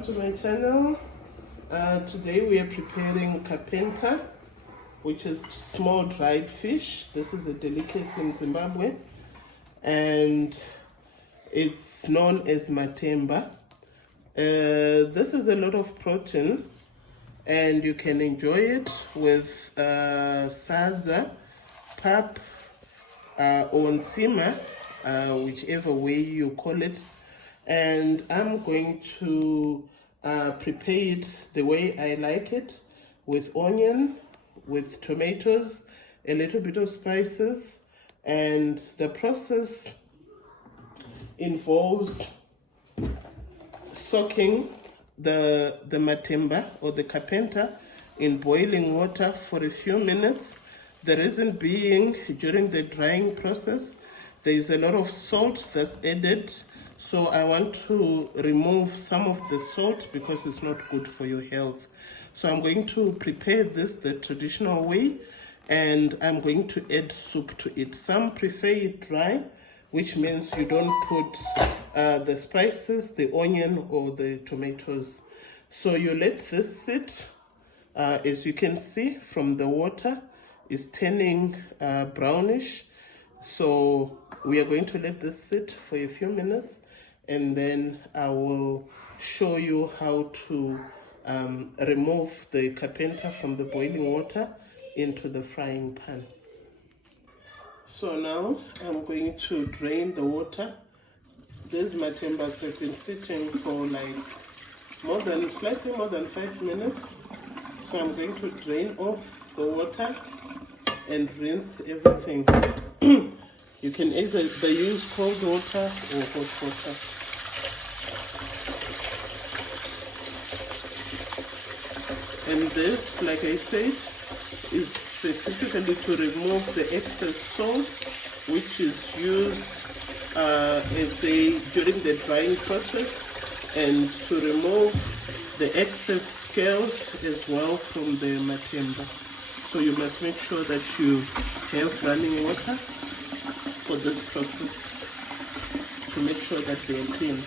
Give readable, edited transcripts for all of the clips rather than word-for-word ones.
welcome to my channel. Today we are preparing Kapenta, which is small dried fish. This is a delicacy in Zimbabwe and it's known as Matemba. This is a lot of protein and you can enjoy it with sadza, pap, or nsima, whichever way you call it. And I'm going to prepare it the way I like it, with onion, with tomatoes, a little bit of spices, and the process involves soaking the matemba or the kapenta in boiling water for a few minutes. The reason being, during the drying process, there is a lot of salt that's added. So I want to remove some of the salt because it's not good for your health. So I'm going to prepare this the traditional way, and I'm going to add soup to it. Some prefer it dry, which means you don't put the spices, the onion or the tomatoes. So you let this sit. As you can see from the water, it's turning brownish. So we are going to let this sit for a few minutes, and then I will show you how to remove the kapenta from the boiling water into the frying pan. So now I'm going to drain the water. These matembas have been sitting for like slightly more than 5 minutes. So I'm going to drain off the water and rinse everything. You can either use cold water or hot water. And this, like I said, is specifically to remove the excess salt, which is used during the drying process, and to remove the excess scales as well from the matemba. So you must make sure that you have running water for this process to make sure that they are clean.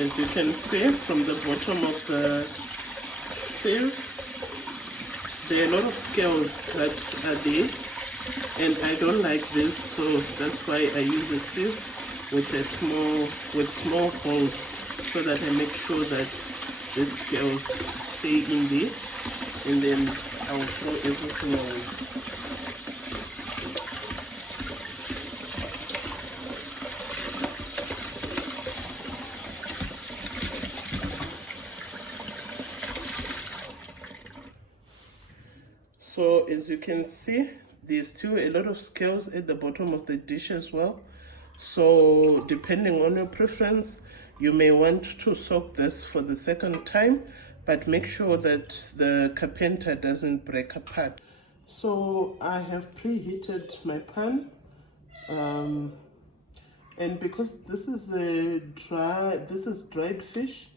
As you can see from the bottom of the sieve, there are a lot of scales that are there, and I don't like this, so that's why I use a sieve with small holes, so that I make sure that the scales stay in there, and then I will throw everything away. So as you can see, there's still a lot of scales at the bottom of the dish as well. So depending on your preference, you may want to soak this for the second time, but make sure that the kapenta doesn't break apart. So I have preheated my pan, and because this is dried fish,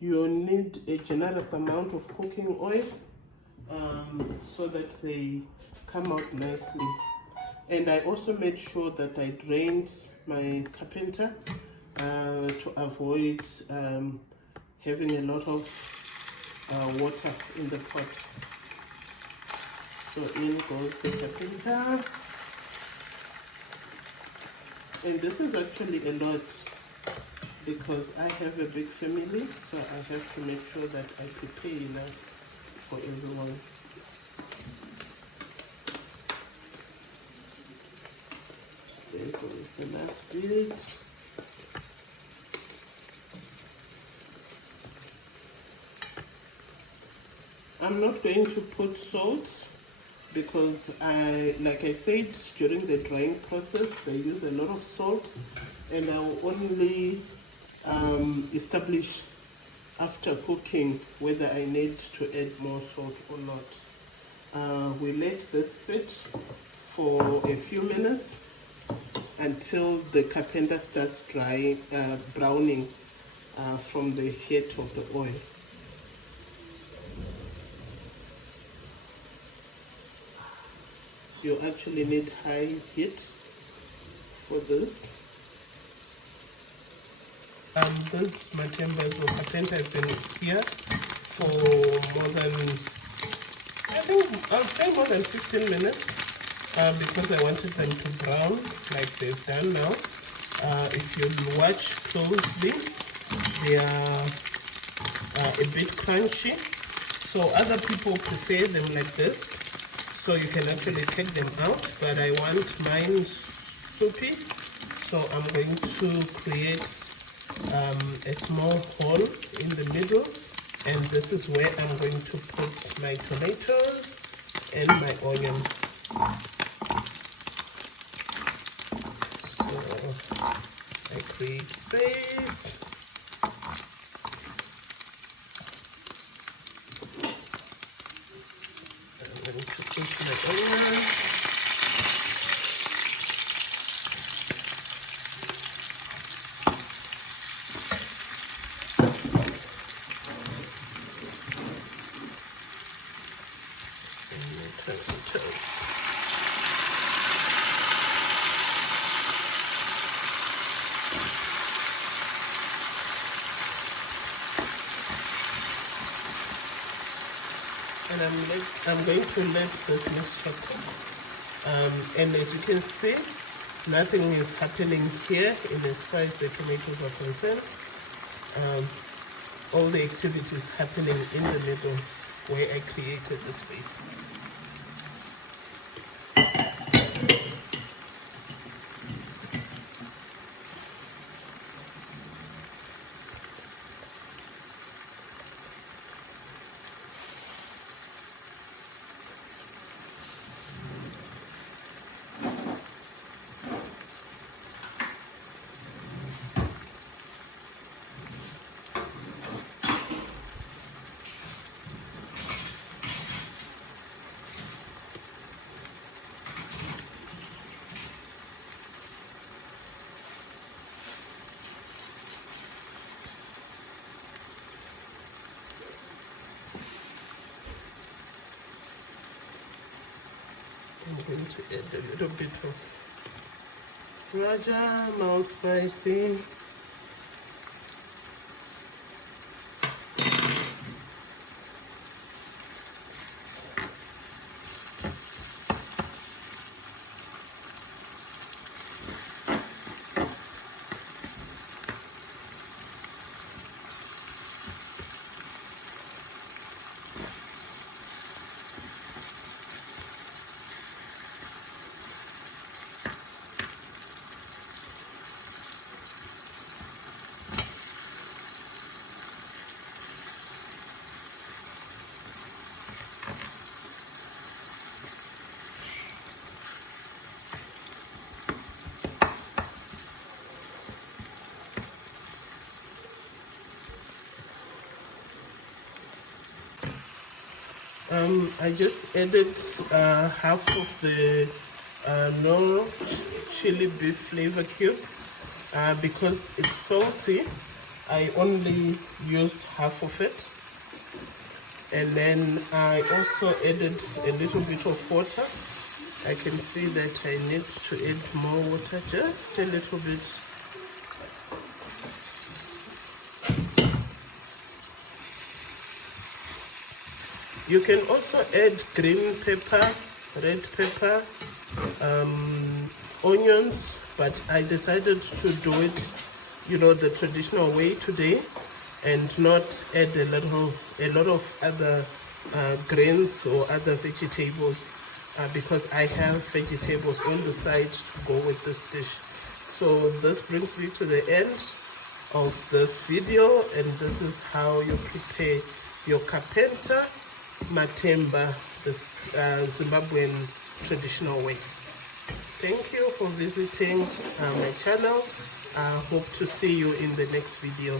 you need a generous amount of cooking oil, so that they come out nicely. And I also made sure that I drained my kapenta to avoid having a lot of water in the pot. So in goes the kapenta, and this is actually a lot because I have a big family, so I have to make sure that I prepare enough for everyone. There goes the last bit. I'm not going to put salt because like I said, during the drying process they use a lot of salt, and I will only establish after cooking whether I need to add more salt or not. We let this sit for a few minutes until the kapenta starts browning from the head of the oil. You actually need high heat for this. This Matembas or Kapenta has been here for more than, I'll say more than 15 minutes because I wanted them to brown like they've done now. If you watch closely, they are a bit crunchy. So other people prefer them like this, so you can actually take them out, but I want mine soupy, so I'm going to create a small hole in the middle, and this is where I'm going to put my tomatoes and my onion. So I create space. I'm going to put my onion. And I'm going to let this mixture cook. And as you can see, nothing is happening here in as far as the tomatoes are concerned. All the activity is happening in the middle where I created the space. I'm going to add a little bit of Raja, mild spicy. I just added half of the no chili beef flavor cube because it's salty. I only used half of it, and then I also added a little bit of water. I can see that I need to add more water, just a little bit. You can also add green pepper, red pepper, onions, but I decided to do it, the traditional way today, and not add a lot of other grains or other vegetables because I have vegetables on the side to go with this dish. So this brings me to the end of this video, and this is how you prepare your Kapenta Matemba, the Zimbabwean traditional way. Thank you for visiting my channel. Hope to see you in the next video.